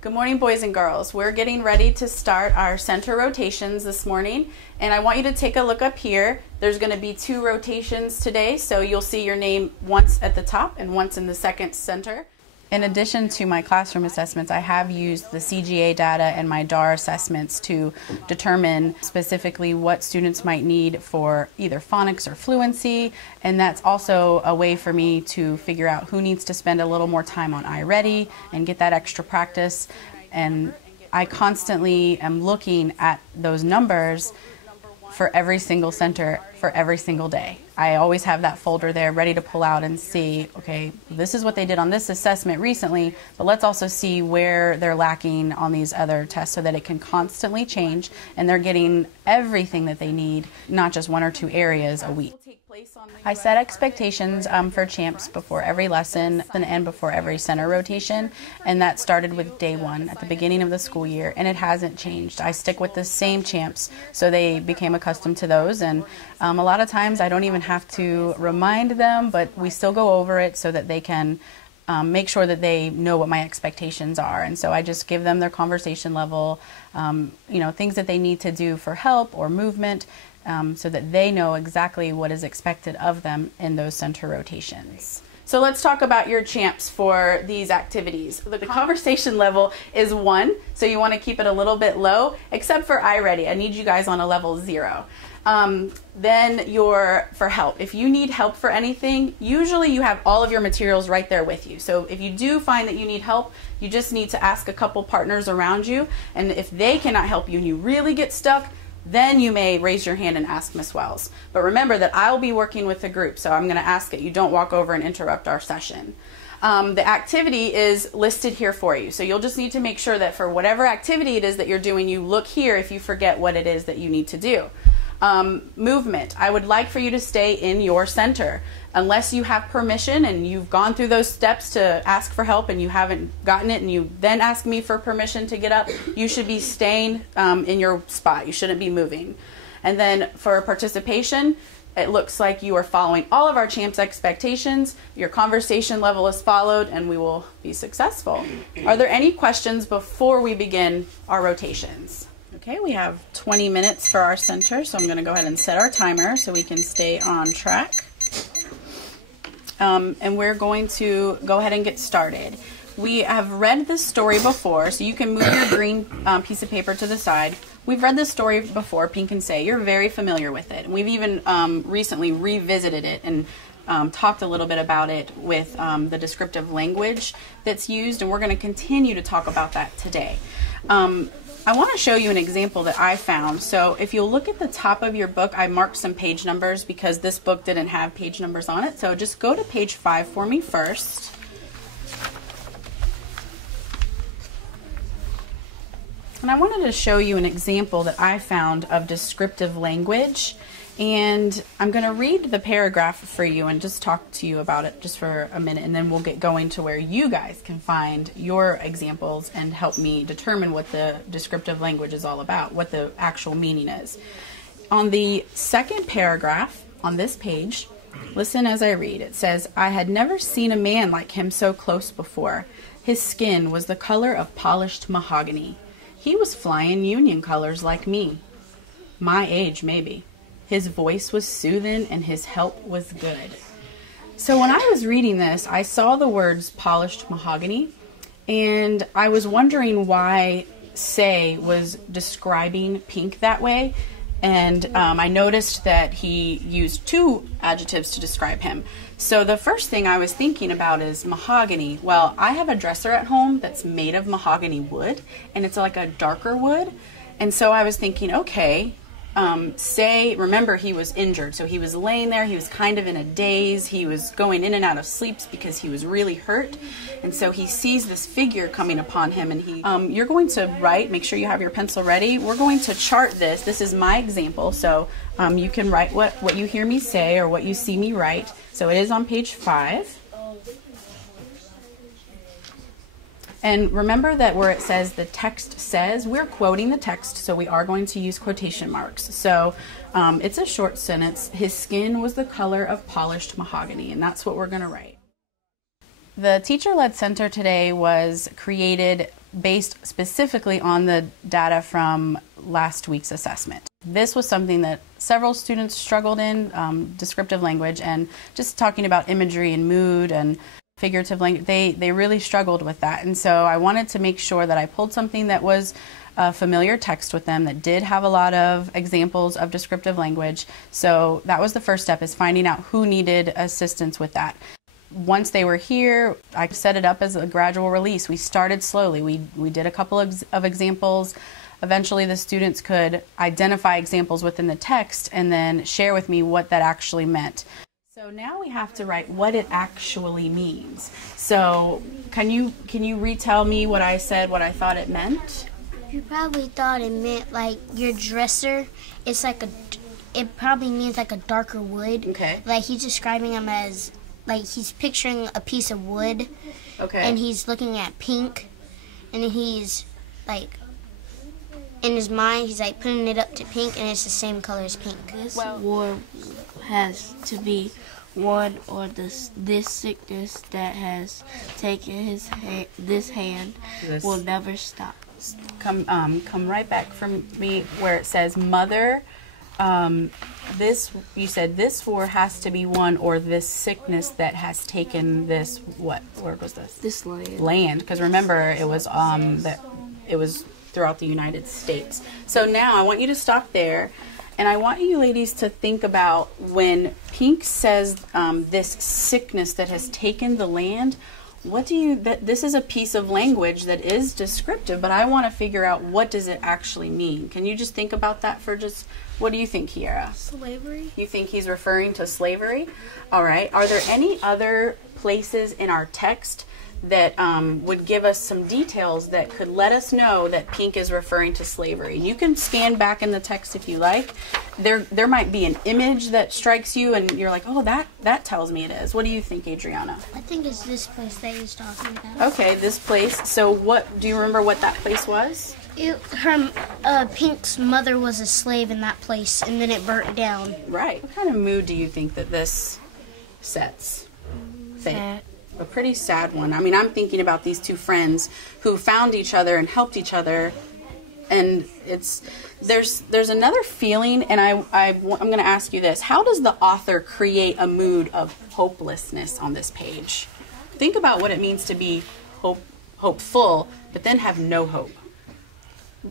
Good morning, boys and girls. We're getting ready to start our center rotations this morning, and I want you to take a look up here. There's going to be 2 rotations today, so you'll see your name once at the top and once in the second center. In addition to my classroom assessments, I have used the CGA data and my DAR assessments to determine specifically what students might need for either phonics or fluency, and that's also a way for me to figure out who needs to spend a little more time on iReady and get that extra practice. And I constantly am looking at those numbers for every single center for every single day. I always have that folder there ready to pull out and see, okay, this is what they did on this assessment recently, but let's also see where they're lacking on these other tests so that it can constantly change and they're getting everything that they need, not just 1 or 2 areas a week. I set expectations for champs before every lesson and before every center rotation, and that started with day 1 at the beginning of the school year, and it hasn't changed. I stick with the same champs, so they became accustomed to those, and a lot of times I don't even have to remind them, but we still go over it so that they can make sure that they know what my expectations are. And so I just give them their conversation level, things that they need to do for help or movement, so that they know exactly what is expected of them in those center rotations. So let's talk about your champs for these activities. The conversation level is 1, so you want to keep it a little bit low, except for iReady. I need you guys on a level 0. Then for help. If you need help for anything, usually you have all of your materials right there with you. So if you do find that you need help, you just need to ask a couple partners around you, and if they cannot help you and you really get stuck, then you may raise your hand and ask Miss Wells. But remember that I'll be working with the group, so I'm going to ask that you don't walk over and interrupt our session. The activity is listed here for you, so you'll just need to make sure that for whatever activity it is that you're doing, you look here if you forget what it is that you need to do. Movement. I would like for you to stay in your center. Unless you have permission and you've gone through those steps to ask for help and you haven't gotten it and you then ask me for permission to get up, you should be staying in your spot. You shouldn't be moving. And then for participation, it looks like you are following all of our champs' expectations. Your conversation level is followed and we will be successful. Are there any questions before we begin our rotations? Okay, we have 20 minutes for our center, so I'm going to go ahead and set our timer so we can stay on track. And we're going to go ahead and get started. We have read this story before, so you can move your green piece of paper to the side. We've read this story before, Pink and Say. You're very familiar with it. And we've even recently revisited it and talked a little bit about it with the descriptive language that's used, and we're going to continue to talk about that today. I want to show you an example that I found. So if you'll look at the top of your book, I marked some page numbers because this book didn't have page numbers on it. So just go to page 5 for me first. And I wanted to show you an example that I found of descriptive language. And I'm going to read the paragraph for you and just talk to you about it just for a minute, and then we'll get going to where you guys can find your examples and help me determine what the descriptive language is all about, what the actual meaning is. On the second paragraph on this page, listen as I read. It says, "I had never seen a man like him so close before. His skin was the color of polished mahogany. He was flying union colors like me. My age, maybe. His voice was soothing and his help was good." So when I was reading this, I saw the words polished mahogany, and I was wondering why Say was describing Pink that way. And I noticed that he used 2 adjectives to describe him. So the first thing I was thinking about is mahogany. Well, I have a dresser at home that's made of mahogany wood, and it's like a darker wood. And so I was thinking, okay, remember he was injured, so he was laying there, he was kind of in a daze, he was going in and out of sleeps because he was really hurt, and so he sees this figure coming upon him, and you're going to write, make sure you have your pencil ready, we're going to chart this is my example, so you can write what you hear me say or what you see me write, so it is on page 5. And remember that where it says the text says, we're quoting the text, so we are going to use quotation marks. So it's a short sentence. His skin was the color of polished mahogany, and that's what we're going to write. The teacher-led center today was created based specifically on the data from last week's assessment. This was something that several students struggled in, descriptive language, and just talking about imagery and mood and figurative language. They really struggled with that. And so I wanted to make sure that I pulled something that was a familiar text with them, that did have a lot of examples of descriptive language. So that was the first step, is finding out who needed assistance with that. Once they were here, I set it up as a gradual release. We started slowly. We did a couple of examples. Eventually the students could identify examples within the text and then share with me what that actually meant. So now we have to write what it actually means. So can you retell me what I said, what I thought it meant? You probably thought it meant like your dresser. It's like it probably means like a darker wood. Okay. Like he's describing them as, like he's picturing a piece of wood. Okay. And he's looking at pink, and he's like, in his mind, he's like putting it up to pink, and it's the same color as pink. This war has to be one, or this sickness that has taken this hand will never stop. Come right back from me where it says mother. This, you said this war has to be one, or this sickness that has taken this, what word was this? This land. Land, because remember it was throughout the United States. So now I want you to stop there, and I want you ladies to think about when Pink says this sickness that has taken the land. This is a piece of language that is descriptive, but I want to figure out, what does it actually mean? Can you just think about that for just, what do you think, Kiara? Slavery. You think he's referring to slavery? All right. Are there any other places in our text that would give us some details that could let us know that Pink is referring to slavery? You can scan back in the text if you like. There might be an image that strikes you and you're like, oh, that tells me it is. What do you think, Adriana? I think it's this place that he's talking about. Okay, this place. So do you remember what that place was? Pink's mother was a slave in that place, and then it burnt down. Right. What kind of mood do you think that this sets? Sad. A pretty sad one. I mean, I'm thinking about these two friends who found each other and helped each other, and there's another feeling, and I'm going to ask you this: how does the author create a mood of hopelessness on this page? Think about what it means to be hopeful, but then have no hope.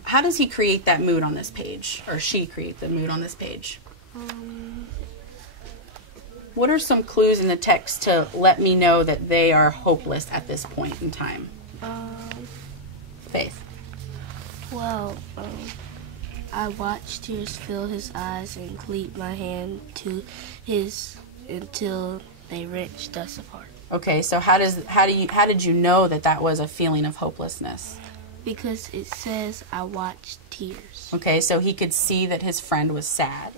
How does he create that mood on this page, or she create the mood on this page? What are some clues in the text to let me know that they are hopeless at this point in time? Faith. Well, I watched tears fill his eyes and cleaved my hand to his until they wrenched us apart. Okay, so how did you know that was a feeling of hopelessness? Because it says I watched tears. Okay, so he could see that his friend was sad.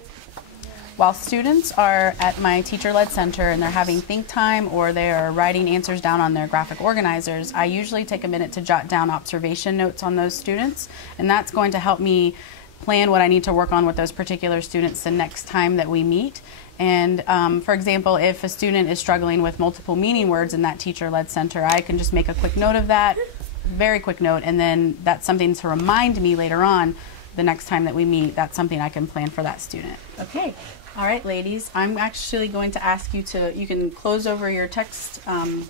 While students are at my teacher-led center and they're having think time, or they are writing answers down on their graphic organizers, I usually take a minute to jot down observation notes on those students, and that's going to help me plan what I need to work on with those particular students the next time that we meet. And for example, if a student is struggling with multiple meaning words in that teacher-led center, I can just make a quick note of that, very quick note, and then that's something to remind me later on the next time that we meet. That's something I can plan for that student. Okay. All right, ladies, I'm actually going to ask you you can close over your text,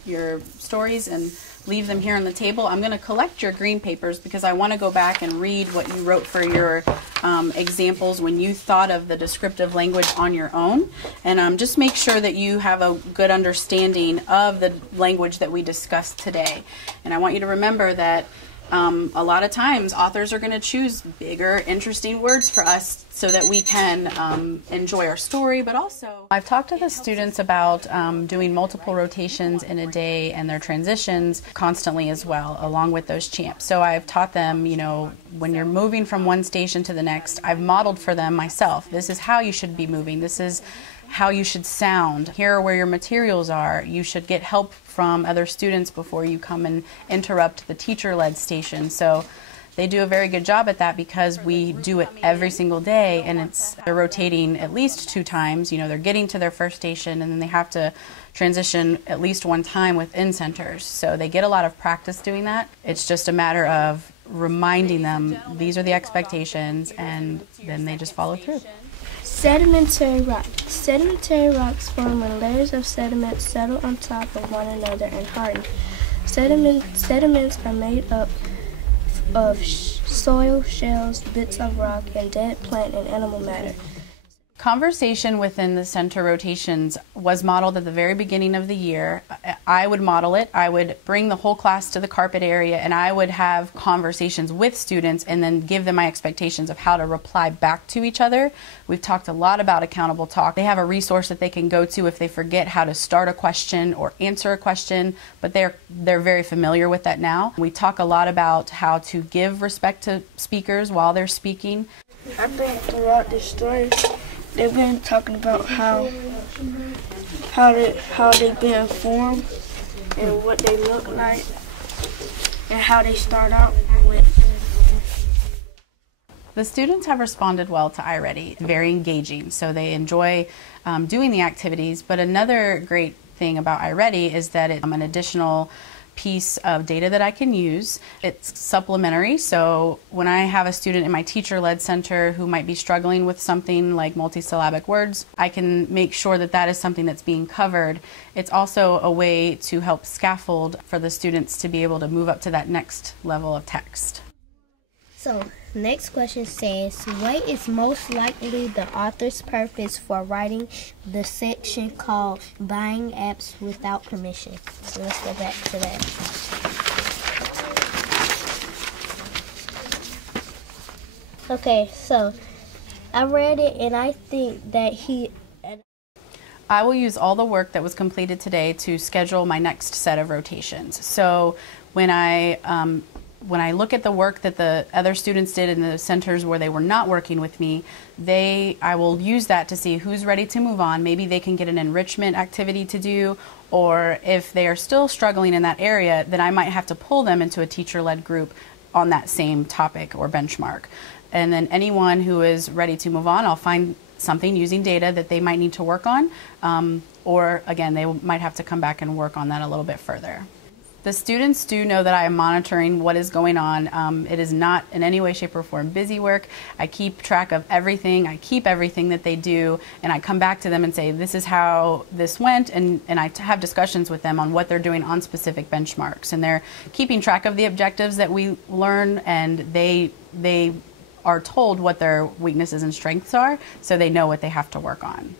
your stories, and leave them here on the table. I'm going to collect your green papers because I want to go back and read what you wrote for your examples when you thought of the descriptive language on your own. And just make sure that you have a good understanding of the language that we discussed today. And I want you to remember that a lot of times authors are going to choose bigger, interesting words for us so that we can enjoy our story, but also I've talked to the students about doing multiple rotations in a day and their transitions constantly as well, along with those champs. So I've taught them, when you're moving from one station to the next, I've modeled for them myself. This is how you should be moving. This is how you should sound. Here are where your materials are. You should get help from other students before you come and interrupt the teacher-led station. So They do a very good job at that because we do it every single day, and they're rotating at least 2 times. You know, they're getting to their first station and then they have to transition at least 1 time within centers. So they get a lot of practice doing that. It's just a matter of reminding them these are the expectations, and then they just follow through. Sedimentary rocks. Sedimentary rocks form when layers of sediment settle on top of one another and harden. Sediments are made up of soil, shells, bits of rock, and dead plant and animal matter. Conversation within the center rotations was modeled at the very beginning of the year. I would model it. I would bring the whole class to the carpet area and I would have conversations with students and then give them my expectations of how to reply back to each other. We've talked a lot about accountable talk. They have a resource that they can go to if they forget how to start a question or answer a question, but they're very familiar with that now. We talk a lot about how to give respect to speakers while they're speaking. I think throughout this story, they've been talking about how they've been formed and what they look like and how they start out with. The students have responded well to iReady. Very engaging, so they enjoy doing the activities. But another great thing about iReady is that it's an additional piece of data that I can use. It's supplementary, so when I have a student in my teacher-led center who might be struggling with something like multisyllabic words, I can make sure that that is something that's being covered. It's also a way to help scaffold for the students to be able to move up to that next level of text. So, next question says, what is most likely the author's purpose for writing the section called Buying Apps Without Permission? So let's go back to that. Okay, so I read it and I think that I will use all the work that was completed today to schedule my next set of rotations. So when I look at the work that the other students did in the centers where they were not working with me, I will use that to see who's ready to move on. Maybe they can get an enrichment activity to do, or if they are still struggling in that area, then I might have to pull them into a teacher-led group on that same topic or benchmark. And then anyone who is ready to move on, I'll find something using data that they might need to work on, or again, they might have to come back and work on that a little bit further. The students do know that I am monitoring what is going on. It is not in any way, shape, or form busy work. I keep track of everything. I keep everything that they do, and I come back to them and say, this is how this went, and I have discussions with them on what they're doing on specific benchmarks. And they're keeping track of the objectives that we learn, and they are told what their weaknesses and strengths are, so they know what they have to work on.